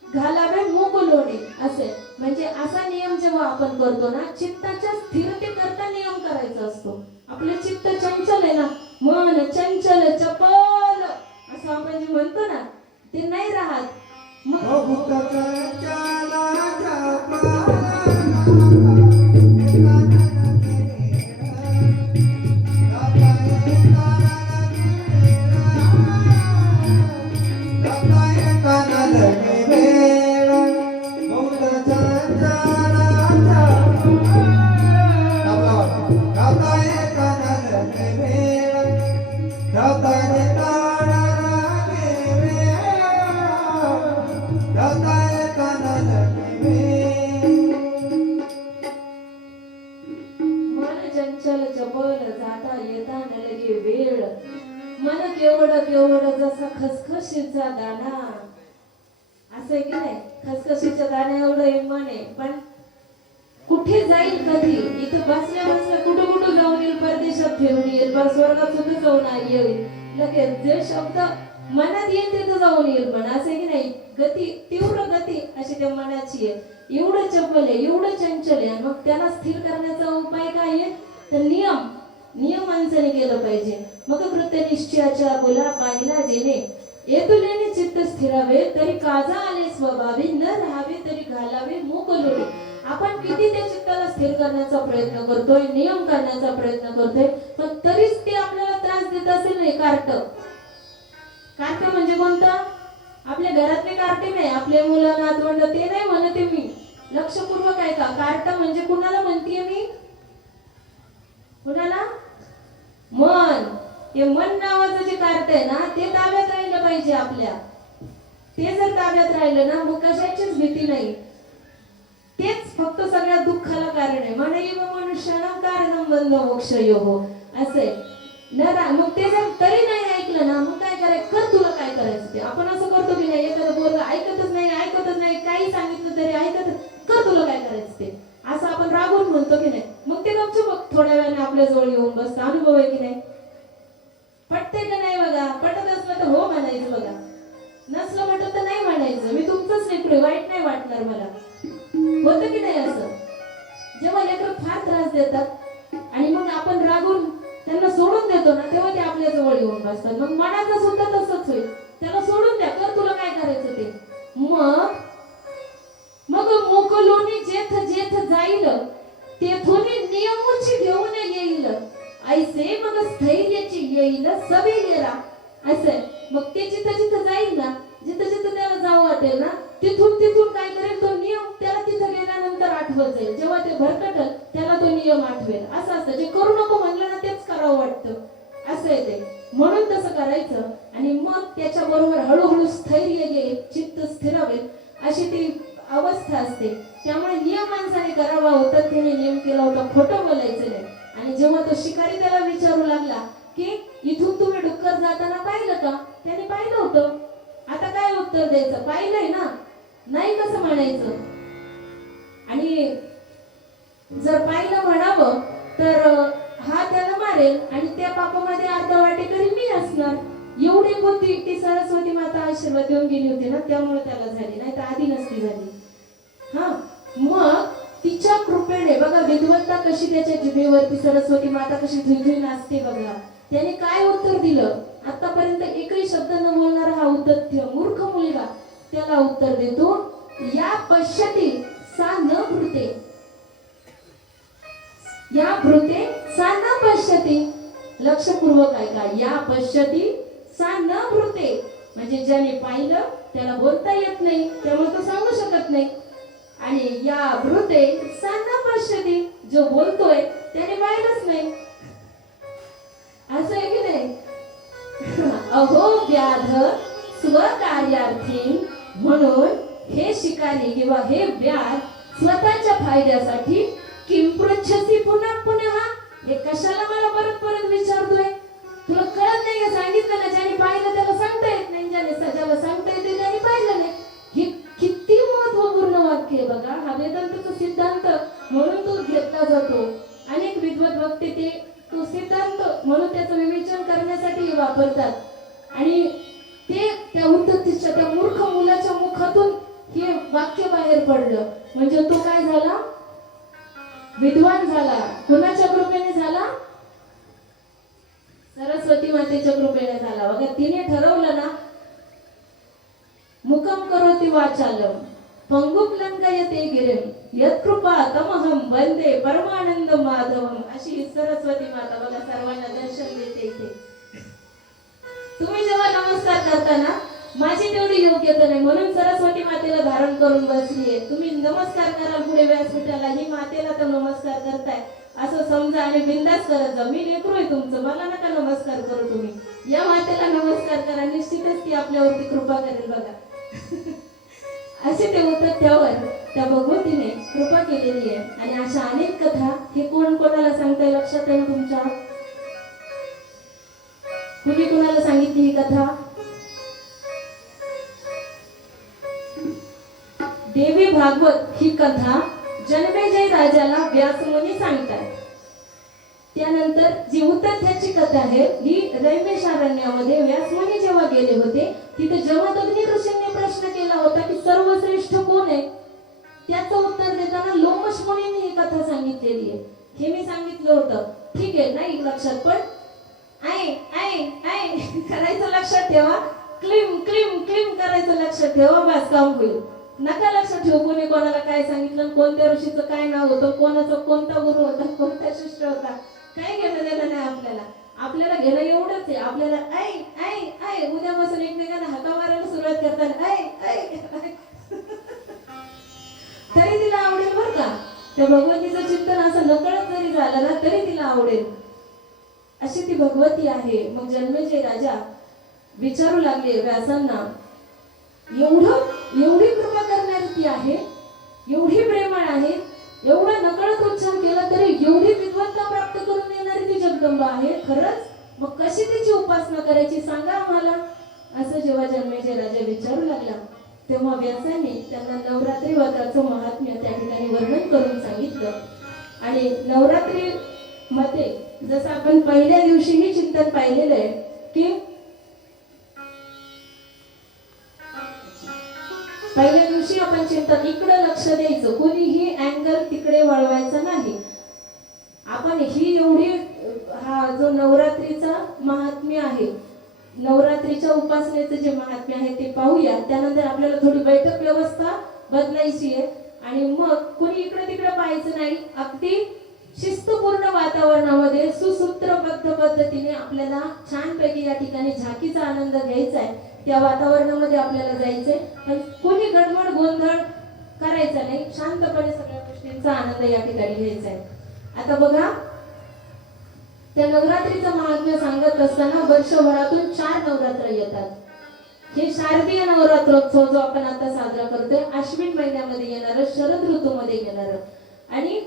घालावे मूग लोणे असे. म्हणजे असा नियम जेव्हा आपण करतो ना चित्ताच्या स्थिरते करता नियम करायचा असतो. आपलं चित्त चंचल आहे ना, मन चंचल चपल असं आपण जे म्हणतो ना ते नाही राहत. मन केवढं केवढं जसा खसखशीचा दाणा. असं आहे की नाही, खसखशीच्या दाण्या एवढं हे मन आहे, पण कुठे जाईल कधी, इथं बसल्या बसल्या कुठं कुठं जाऊन येईल, परदेशात फिरून येईल, पर स्वर्गात सुद्धा जाऊन येईल लगेच. जे शब्द मनात येईल तिथं जाऊन येईल मन. असं आहे की नाही, गती, तीव्र गती अशी त्या मनाची आहे. एवढं चपल आहे, एवढं चंचल आहे. मग त्याला स्थिर करण्याचा उपाय काय आहे, तर नियम माणसाने केलं पाहिजे. मग कृत्य निश्चयाच्या बोला पाहिला जेणे, येतुलेने चित्त स्थिरावे तरी काजा आले स्वभावी, न राहावे तरी घालावे मूक लोळे. आपण किती त्या चित्ताला स्थिर करण्याचा प्रयत्न करतोय, नियम करण्याचा प्रयत्न करतोय, पण तरीच ते आपल्याला त्रास देत असेल नाही. कार्ट म्हणजे कोणतं, आपल्या घरातले कार्टे नाही, आपले मुलं नातवंड ते नाही म्हणते मी. लक्षपूर्वक ऐका, कार्ट म्हणजे कुणाला म्हणतेय मी, कुणाला, मन. हे मन नावाचं जे कार्ट आहे ना, ते ताब्यात राहिलं पाहिजे आपल्या. ते जर ताब्यात राहिलं ना, मग कशाचीच भीती नाही. तेच फक्त सगळ्या दुःखाला कारण आहे. मनैव मनुष्यानं कारणं बंध मोक्षयोः असे. मग ते जर तरी नाही ऐकलं ना, मग काय करायचं, कर तुला काय करायचं ते. आपण असं करतो की नाही, एखादं पोरगं ऐकतच नाही, काही सांगितलं तरी ऐकत, कर तुला काय करायचं ते, असं आपण रागवून म्हणतो की नाही. मग ते गपचूप थोड्या वेळाने आपल्या जवळ येऊन बसतं. अनुभव आहे की नाही, पटते का नाही बघा. पटत असलं तर हो म्हणायचं बघा, नसलं म्हटलं तर नाही म्हणायचं. मी तुमचंच लेकरू, वाईट नाही वाटणार मला. होतं की नाही असं, जेव्हा लेकरं फार त्रास देतात आणि मग आपण रागून त्यांना सोडून देतो ना, तेव्हा ते आपल्या जवळ येऊन बसतात. मग मनाचं सुद्धा तसंच होईल, त्याला सोडून द्या, कर तुला काय करायचं ते. मग मोकलोनी जेथ जेथ जाईल, तेथोनी नियमोची घेऊन येईल, ऐसे मग स्थैर्याची येईल सवेलेरा. असं मग ते जिथं जिथं जाईल ना, जिथं जिथं त्याला जावं वाटेल ना, तिथून काय करेल, तो नियम त्याला तिथं गेल्यानंतर आठवत जाईल. जेव्हा ते भरकटल त्याला तो नियम आठवेल. असं असतं, जे करू नको म्हणलं ना तेच करावं वाटतं, असं आहे ते. म्हणून तसं करायचं आणि मग त्याच्या बरोबर हळूहळू स्थैर्य येईल, चित्त स्थिरावेल, अशी ती अवस्था असते. त्यामुळे नियम माणसाने करावा होता, त्याने नियम केला होता, खोटं बोलायचं नाही. आणि जेव्हा तो शिकारी त्याला विचारू लागला की इथून तुम्ही डुक्कर जाताना पाहिलं का, त्याने पाहिलं होतं, आता काय उत्तर द्यायचं, पाहिलंय ना, नाही कसं म्हणायचं. आणि जर पाहिलं म्हणावं तर हा त्याला मारेल आणि त्या पापामध्ये अर्धा वाटेकरी मी असणार. एवढी बुद्धी ती सरस्वती माता आशीर्वाद देऊन गेली होती ना, त्यामुळे त्याला झाली, नाही तर आधी नसती झाली. हा, मग तिच्या कृपेने बघा विद्वत्ता कशी त्याच्या जिभेवरती, सरस्वती माता कशी झुंझुई नाचते बघा. त्याने काय उत्तर दिलं, आतापर्यंत एकही शब्द न बोलणारा हा उद्धत्य मूर्ख मुलगा त्याला उत्तर देतो, या पश्यती सा न भृते, या भृते सा न पश्यती. लक्षपूर्वक ऐका, या पश्यती सा न भृते म्हणजे ज्याने पाहिलं त्याला बोलता येत नाही, त्यामुळे तो सांगू शकत नाही. आणि या भृते सा न पश्यती, जो बोलतोय त्याने पाहिलंच नाही. असं आहे की नाही. अहो व्याध स्वकार्यार्थी, म्हणून हे शिकारी किंवा हे व्याध स्वतःच्या फायद्यासाठी किंपृच्छसी पुन्हा पुन्हा, हे कशाला मला परत परत विचारतोय, तुला कळत नाही का, सांगितलं ना, ज्याने पाहिलं त्याला सांगता येत नाही, ज्याला सांगता येते त्याने पाहिलं नाही. हे किती महत्वपूर्ण वाक्य बघा. हा वेदांताचा सिद्धांत म्हणून तो घेतला जातो. अनेक विद्वत वक्ते ते तो सिद्धांत म्हणून त्याचं विवेचन करण्यासाठी वापरतात. आणि ते त्या उद्धतीच्या त्या मूर्ख मुलाच्या मुखातून हे वाक्य बाहेर पडलं म्हणजे तो काय झाला, विद्वान झाला. कुणाच्या कृपेने झाला, सरस्वती मातेच्या कृपेने झाला. बघा तिने ठरवलं ना, मुखम करोति वाचालम पंगुक्लंकयते गिरिम यत्कृपा तमहम वंदे परमानंद माधवम. अशी सरस्वती माता बघा सर्वांना दर्शन देते इथे. तुम्ही जेव्हा नमस्कार करताना, माझी तेवढी योग्यता नाही म्हणून सरस्वती मातेला धारण करून बसलीये, तुम्ही नमस्कार कराल पुढे व्यासपीठाला, ही मातेला तर नमस्कार करताय असं समजा आणि बिंदास करत जा. मी लेकरू आहे तुमचं, मला नका नमस्कार करू, तुम्ही या मातेला नमस्कार करा, निश्चितच ती आपल्यावरती कृपा करेल बघा. असे ते होतं, त्यावर त्या भगवतीने कृपा केलेली आहे. आणि अशा अनेक कथा हे कोण कोणाला सांगताय लक्षात आहे तुमच्या. कुणी कुणाला सांगितली ही कथा? देवी भागवत ही कथा जन्मेजय राजाला व्यासमुनी सांगतात. त्यानंतर जी उत्तराची कथा आहे ही रैमेशारण्यामध्ये व्यासमुनी जेव्हा गेले होते तिथे जमदग्नी ऋषींनी प्रश्न केला होता की सर्वश्रेष्ठ कोण आहे, त्याचं उत्तर देताना लोमश मुनींनी ही कथा सांगितलेली आहे. हे मी सांगितलं होतं, ठीक आहे नाही लक्षात, पण आय आय आय करायचं लक्षात ठेवा, क्लीम क्लीम क्लीम करायचं लक्षात ठेवा, बस काम होईल. नका लक्षात ठेवू कोणी कोणाला काय सांगितलं, कोणत्या ऋषीचं काय नाव होतं, कोणाचा कोणता गुरु होता, कोणता शिष्य होता, काय घेणं देणं नाही आपल्याला. आपल्याला घेणं एवढंच आहे, आपल्याला आय आय आय उद्यापासून एकमेकांना हाका मारायला सुरुवात करताना आय आय तरी तिला आवडेल बरं का. त्या भगवतीचं चिंतन असं नकळत जरी झालं ना तरी तिला आवडेल, अशी ती भगवती आहे. मग जन्मेजय राजा विचारू लागले व्यासांना, एवढी कृपा करणारी ती आहे, एवढी प्रेमळ आहे, एवढा नकळत उच्चार केला तरी एवढी विद्वत्ता प्राप्त करून येणारी ती जगदंबा आहे खरंच, मग कशी तिची उपासना करायची सांगा आम्हाला. असं जेव्हा जन्मेजय राजा विचारू लागला तेव्हा व्यासांनी त्यांना नवरात्री व्रताचं महात्म्य त्या ठिकाणी वर्णन करून सांगितलं. आणि नवरात्री मध्ये जसं आपण पहिल्या दिवशीही चिंतन पाहिलेलं आहे की पहिल्या दिवशी आपण चिंतन इकडे लक्ष द्यायचं, कोणीही अँगल तिकडे वळवायचं नाही. आपण ही एवढी हा जो नवरात्रीचा महात्म्य आहे, नवरात्रीच्या उपासनेचं जे महात्म्य आहे ते पाहूया. त्यानंतर आपल्याला थोडी बैठक व्यवस्था बदलायची आहे आणि मग कोणी इकडे तिकडे पाहायचं नाही, अगदी शिस्तपूर्ण वातावरणामध्ये सुसूत्रबद्ध पद्धतीने आपल्याला छानपैकी या ठिकाणी झाकीचा आनंद घ्यायचा आहे. त्या वातावरणामध्ये आपल्याला जायचंय, पण कोणी गडबड गोंधळ करायचा नाही, शांतपणे सगळ्या गोष्टींचा आनंद या ठिकाणी घ्यायचा आहे. आता बघा, त्या नवरात्रीचं महात्म्य सांगत असताना वर्षभरातून 4 नवरात्र येतात. हे शारदीय नवरात्रोत्सव जो आपण आता साजरा करतोय अश्विन महिन्यामध्ये येणार, शरद ऋतूमध्ये येणार आणि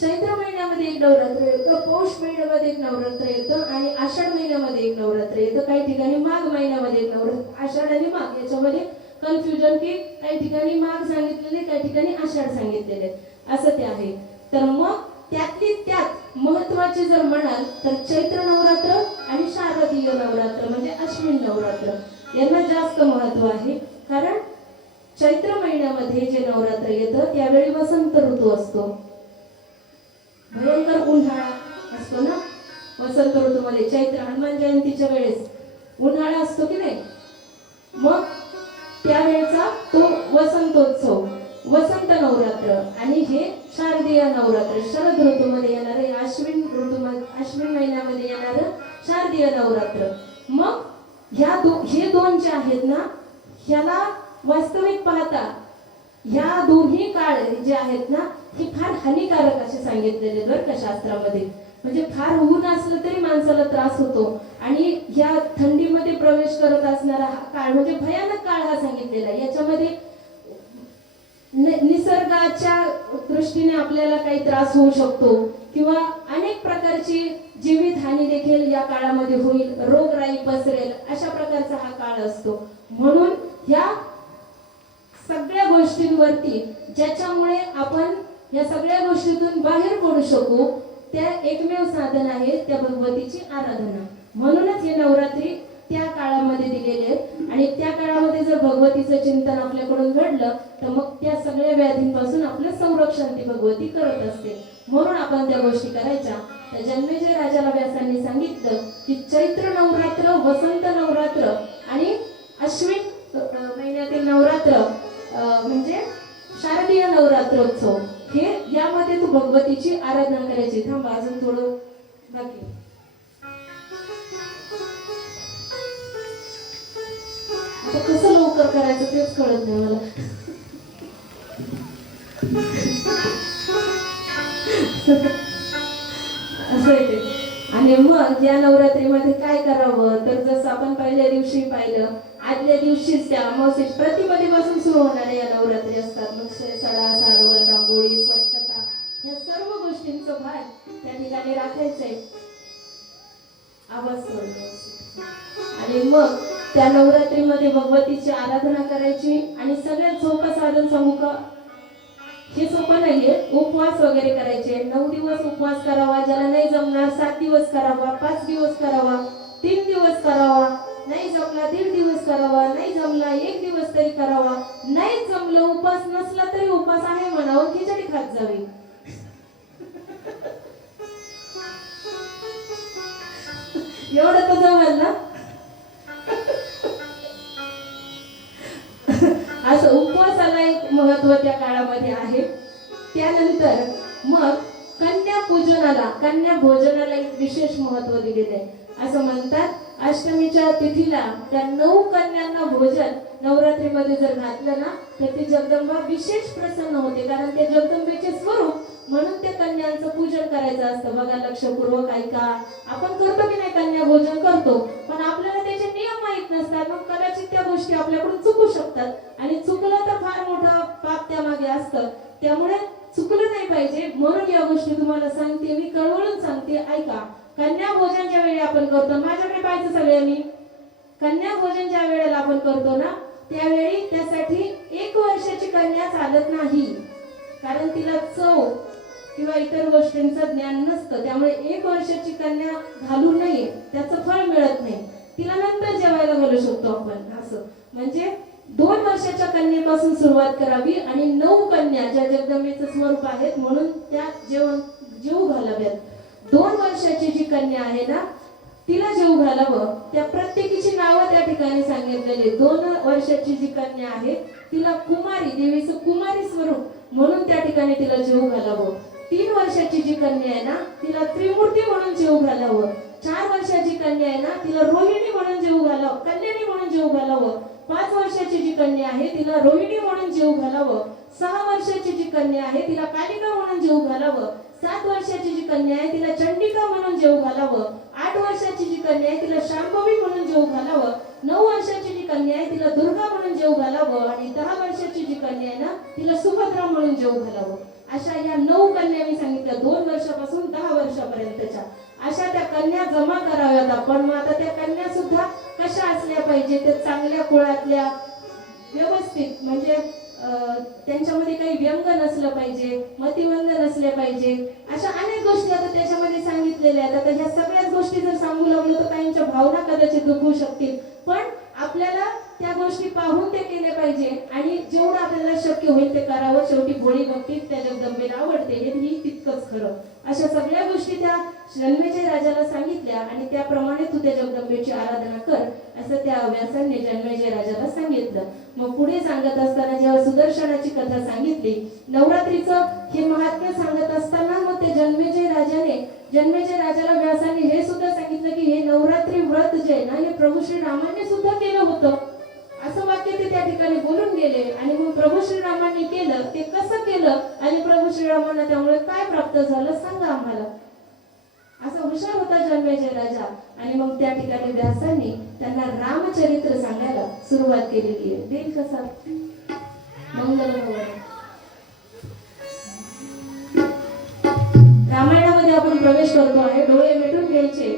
चैत्र महिन्यामध्ये एक नवरात्र येतं, पौष महिन्यामध्ये एक नवरात्र येतं आणि आषाढ महिन्यामध्ये एक नवरात्र येतं. काही ठिकाणी माघ महिन्यामध्ये एक नवरात्र, आषाढ आणि माघ याच्यामध्ये कन्फ्युजन की काही ठिकाणी माघ सांगितलेले, काही ठिकाणी आषाढ सांगितलेले, असं ते आहे. तर मग त्यातली त्यात महत्वाचे जर म्हणाल तर चैत्र नवरात्र आणि शारदीय नवरात्र म्हणजे अश्विन नवरात्र यांना जास्त महत्व आहे. कारण चैत्र महिन्यामध्ये जे नवरात्र येतं त्यावेळी वसंत ऋतू असतो, भयंकर उन्हाळा असतो ना वसंत ऋतूमध्ये. चैत्र हनुमान जयंतीच्या वेळेस उन्हाळा असतो की नाही, मग त्यावेळेचा तो वसंतोत्सव वसंत नवरात्र आणि हे शारदीय नवरात्र शरद ऋतूमध्ये येणार, अश्विन ऋतूमध्ये अश्विन महिन्यामध्ये येणार शारदीय नवरात्र. मग हे दोन जे आहेत ना, ह्याला वास्तविक पाहता ह्या दोन्ही काळ जे आहेत ना हे फार हानिकारक असे सांगितलेले बरं का शास्त्रामध्ये. म्हणजे फार ऊन असलं तरी माणसाला त्रास होतो आणि या थंडीमध्ये प्रवेश करत असणारा हा काळ म्हणजे भयानक काळ हा सांगितलेला आहे. याच्यामध्ये निसर्गाच्या दृष्टीने आपल्याला काही त्रास होऊ शकतो किंवा अनेक प्रकारची जीवित हानी देखील या काळामध्ये होईल, रोगराई पसरेल, अशा प्रकारचा हा काळ असतो. म्हणून ह्या सगळ्या गोष्टींवरती ज्याच्यामुळे आपण या सगळ्या गोष्टीतून बाहेर पडू शकू त्या एकमेव साधन आहे त्या भगवतीची आराधना. म्हणूनच हे नवरात्री त्या काळामध्ये दिलेले आहेत आणि त्या काळामध्ये जर भगवतीचं चिंतन आपल्याकडून घडलं तर मग त्या सगळ्या व्याधींपासून आपलं संरक्षण ती भगवती करत असते. म्हणून आपण त्या गोष्टी करायच्या. तर जन्मेजय राजाला व्यासांनी सांगितलं की चैत्र नवरात्र, वसंत नवरात्र आणि अश्विन महिन्यातील नवरात्र म्हणजे शारदीय नवरात्रोत्सव, हे यामध्ये तू भगवतीची आराधना करायची. थांबा अजून थोडं बाकी. आता कसं लवकर करायचं तेच कळत नाही मला. असं आहे ते. आणि मग या नवरात्रीमध्ये काय करावं तर जसं आपण पहिल्या दिवशी पाहिलं, आदल्या दिवशीच त्या अमावस्ये प्रतिपदेपासून सुरू होणाऱ्या या नवरात्री असतात. मग सडा, सारवण, रांगोळी, स्वच्छता या सर्व गोष्टींचं भान त्या ठिकाणी राखायचंय. आवाज सोडतो. आणि मग त्या नवरात्रीमध्ये भगवतीची आराधना करायची. आणि सगळ्यात सोपं साधन सांगू का? हे सोपं नाहीये. उपवास वगैरे करायचे. 9 दिवस उपवास करावा. ज्याला नाही जमणार 7 दिवस करावा, 5 दिवस करावा, 3 दिवस करावा, नाही जमला 1.5 दिवस करावा, नाही जमला 1 दिवस तरी करावा, नाही जमलं उपवास नसला तरी उपवास आहे म्हणावं, खिचडी खात जावी. एवढं तर जमेल ना? असं उपवासाला एक महत्व त्या काळामध्ये आहे. त्यानंतर मग कन्या पूजनाला, कन्या भोजनाला एक विशेष महत्व दिलेलं आहे. असं म्हणतात अष्टमीच्या तिथीला त्या 9 कन्यांना भोजन नवरात्रीमध्ये जर घातलं ना तर ती जगदंबा विशेष प्रसन्न होते. कारण ते जगदंबेचे स्वरूप म्हणून त्या कन्यांचं पूजन करायचं असतं. बघा, लक्षपूर्वक ऐका. आपण करतो की नाही कन्या भोजन करतो, पण आपल्याला त्याचे नियम माहित नसतात. मग कदाचित त्या गोष्टी आपल्याकडून चुकू शकतात आणि चुकलं तर फार मोठं पाप त्यामागे असतं. त्यामुळे चुकलं नाही पाहिजे म्हणून या गोष्टी तुम्हाला सांगते, मी कळवळून सांगते, ऐका. कन्या भोजन ज्या वेळी आपण करतो, माझ्याकडे पाहायचं सगळ्यांनी, कन्या भोजन ज्या वेळेला आपण करतो ना त्यावेळी त्यासाठी 1 वर्षाची कन्या चालत नाही. कारण तिला चव किंवा इतर गोष्टींचं ज्ञान नसतं. त्यामुळे 1 वर्षाची कन्या घालू नये, त्याचं फळ मिळत नाही. तिला नंतर जेवायला घालू शकतो आपण. असं म्हणजे 2 वर्षाच्या कन्येपासून सुरुवात करावी आणि 9 कन्या ज्या जगदंबेचं स्वरूप आहेत म्हणून त्या जेवू घालाव्यात. 2 वर्षाची जी कन्या आहे ना तिला जेवू घालावं. त्या प्रत्येकीची नावं त्या ठिकाणी सांगितलेली. 2 वर्षाची जी कन्या आहे तिला कुमारी, देवीचं कुमारी स्वरूप म्हणून त्या ठिकाणी तिला जेवू घालावं. 3 वर्षाची जी कन्या आहे ना तिला त्रिमूर्ती म्हणून जेवू घालावं. 4 वर्षाची कन्या आहे ना तिला रोहिणी म्हणून जेवू घालावं, कल्याणी म्हणून जेवू घालावं. 5 वर्षाची जी कन्या आहे तिला रोहिणी म्हणून जेवू घालावं. 6 वर्षाची जी कन्या आहे तिला कालिका म्हणून जेवू घालावं. 7 वर्षाची जी कन्या आहे तिला चंडिका म्हणून जेवू घालावं. 8 वर्षाची जी कन्या आहे तिला शांभवी म्हणून जेवू घालावं. 9 वर्षाची जी कन्या आहे तिला दुर्गा म्हणून जेवू घालावं. आणि 10 वर्षाची जी कन्या आहे ना तिला सुभद्रा म्हणून जेवू घालावं. अशा या 9 कन्या मी सांगितल्या, 2 वर्षापासून 10 वर्षापर्यंतच्या. अशा त्या कन्या जमा कराव्यात आपण. मग आता त्या कन्या सुद्धा कशा असल्या पाहिजे, ते चांगल्या कुळातल्या, व्यवस्थित, म्हणजे त्यांच्यामध्ये काही व्यंग नसलं पाहिजे, मतिमंद नसले पाहिजे. अशा अनेक गोष्टी आता त्याच्यामध्ये सांगितलेल्या आहेत. आता ह्या सगळ्याच गोष्टी जर सांगू लागलो तर काहींच्या भावना कदाचित दुखवू शकतील, पण आपल्याला त्या गोष्टी पाहून ते केले पाहिजे आणि जेवढं आपल्याला शक्य होईल ते करावं. शेवटी भोळी भक्ती त्या जगदंबेला आवडते, हे तितकंच खरं. अशा सगळ्या गोष्टी त्या जन्मेजय राजाला सांगितल्या आणि त्याप्रमाणे तू त्या जगदंबेची आराधना कर असं त्या व्यासांनी जन्मेजय राजाला सांगितलं. मग पुढे सांगत असताना जेव्हा सुदर्शनाची कथा सांगितली, नवरात्रीचं हे महात्म्य सांगत असताना मग ते जन्मेजय राजाला व्यासांनी हे सुद्धा सांगितलं की हे नवरात्री व्रत जे आहे ना हे प्रभू श्रीरामांनी सुद्धा केलं होतं. असं वाक्य ते त्या ठिकाणी बोलून गेले. आणि मग प्रभू श्रीरामांनी केलं ते कसं केलं आणि प्रभू श्रीरामांना त्यामुळे काय प्राप्त झालं सांगा आम्हाला. असा हुशार होता जन्मेजय राजा. आणि मग त्या ठिकाणी व्यासांनी त्यांना रामचरित्र सांगायला सुरुवात केलेली आहे. देईल कसा मंगल भवन. रामायणामध्ये आपण प्रवेश करतो आहे. डोळे मिटून घ्यायचे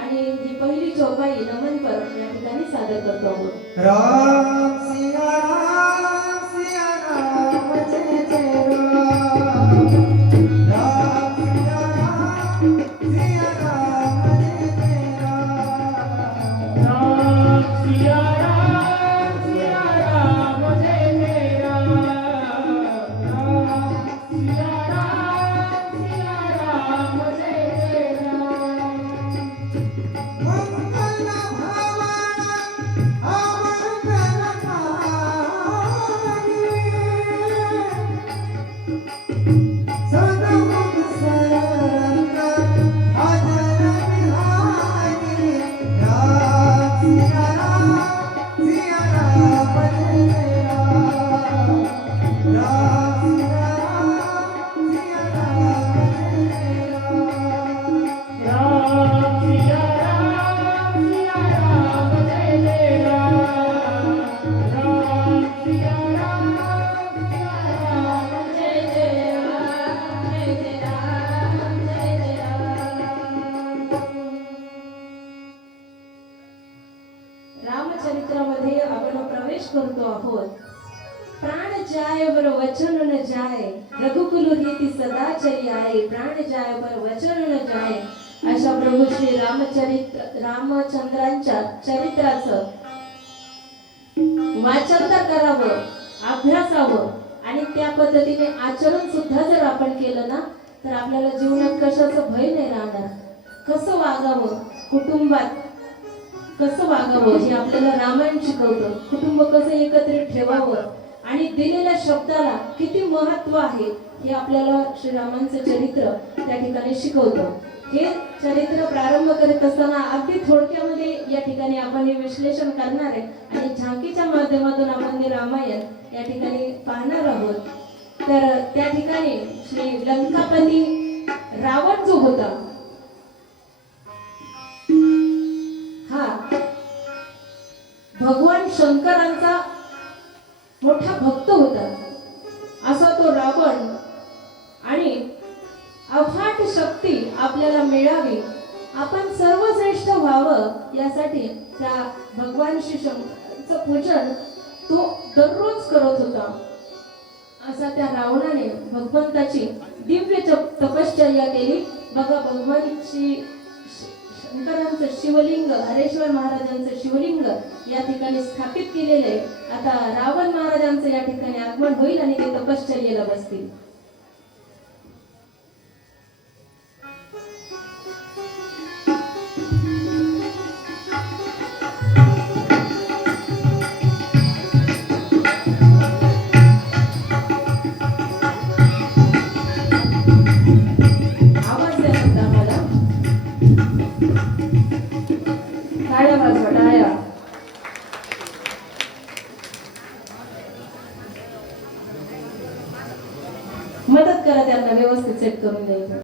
आणि ही पहिली चौपाई नमनपर या ठिकाणी सादर करतो आहोत. राम सिया राम जय जय राम. राम सिया राम जय जय राम. राम सिया राम जय जय राम. राम सिया राम जय जय राम. मंगल भावना अमंगल पाणी. सदमुख सरंग अजर बिहारी. राम सिया राम रामचरित्रामध्ये आपण प्रवेश करतो आहोत. प्राण जाय बर वचन न जाय, रघुकुल रीती सदाचरी आहे. प्राण जाय बर वचन न जाय, अशा प्रभू श्री रामचंद्रांच्या चरित्राचं वाचन तर करावं, अभ्यासावं आणि त्या पद्धतीने आचरण सुद्धा जर आपण केलं ना, तर आपल्याला जीवनात कशाचं भय नाही राहणार. कसं वागावं, कुटुंबात कसं वागावं हे आपल्याला रामायण शिकवतं. कुटुंब कसं एकत्रित ठेवावं आणि दिलेल्या शब्दाला किती महत्व आहे हे आपल्याला श्रीरामांचं चरित्र त्या ठिकाणी शिकवतं. हे चरित्र प्रारंभ करीत असताना अगदी थोडक्यामध्ये या ठिकाणी आपण हे विश्लेषण करणार आहे आणि झांकीच्या माध्यमातून आपण हे रामायण या ठिकाणी पाहणार आहोत. तर त्या ठिकाणी श्री लंकापती रावण जो होता हा भगवान शंकरांचा मोठा भक्त होता. असा तो रावण आणि अफाट शक्ती आपल्याला मिळावी, आपण सर्वश्रेष्ठ व्हावं यासाठी त्या भगवान श्री शंकराचं पूजन तो दररोज करत होता. असा त्या रावणाने भगवंताची दिव्य तपश्चर्या केली. बघा भगवान श्री शंकरांचं शिवलिंग, हरेश्वर महाराजांचं शिवलिंग या ठिकाणी स्थापित केलेलं आहे. आता रावण महाराजांचं या ठिकाणी आगमन होईल आणि ते तपश्चर्येला बसतील. आवाज द्या फक्त आम्हाला. टाळ्या वाजवा, टाळ्या. मदत करा त्यांना व्यवस्थित सेट करून द्यायचं.